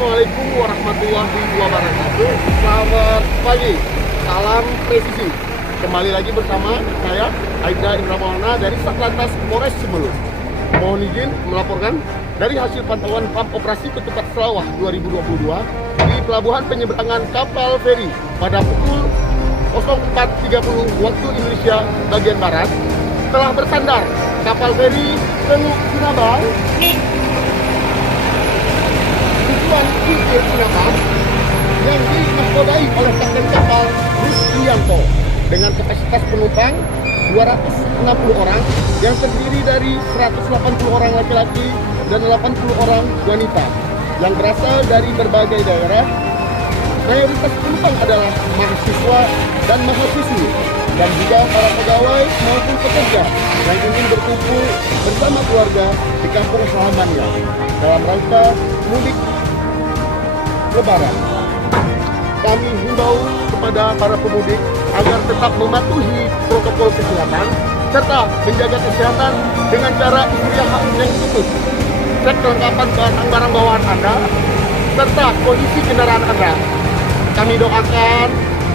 Assalamualaikum warahmatullahi wabarakatuh. Selamat pagi, salam presisi. Kembali lagi bersama saya Aibda Indra Maulana dari Satlantas Polres Sumeneb. Mohon izin melaporkan dari hasil pantauan PAM Operasi Ketupat Selawah 2022 di Pelabuhan Penyeberangan Kapal Feri pada pukul 04.30 waktu Indonesia bagian Barat telah bersandar kapal feri Teluk Sinabang tujuan Kukir Sinabang yang dinahkodai oleh kapten kapal Rusdianto dengan kapasitas penumpang 260 orang yang terdiri dari 180 orang laki-laki dan 80 orang wanita yang berasal dari berbagai daerah. Mayoritas penumpang adalah mahasiswa dan mahasiswi dan juga para pegawai maupun pekerja yang ingin berkumpul bersama keluarga di kampung halamannya dalam rangka mudik Lebaran. Kami himbau kepada para pemudik agar tetap mematuhi protokol kesehatan serta menjaga kesehatan dengan cara istirahat yang cukup, cek kelengkapan barang bawaan Anda serta kondisi kendaraan Anda. Kami doakan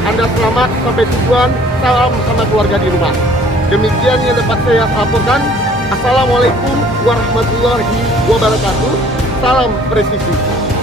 Anda selamat sampai tujuan. Salam sama keluarga di rumah. Demikian yang dapat saya laporkan. Assalamualaikum warahmatullahi wabarakatuh. Salam presisi.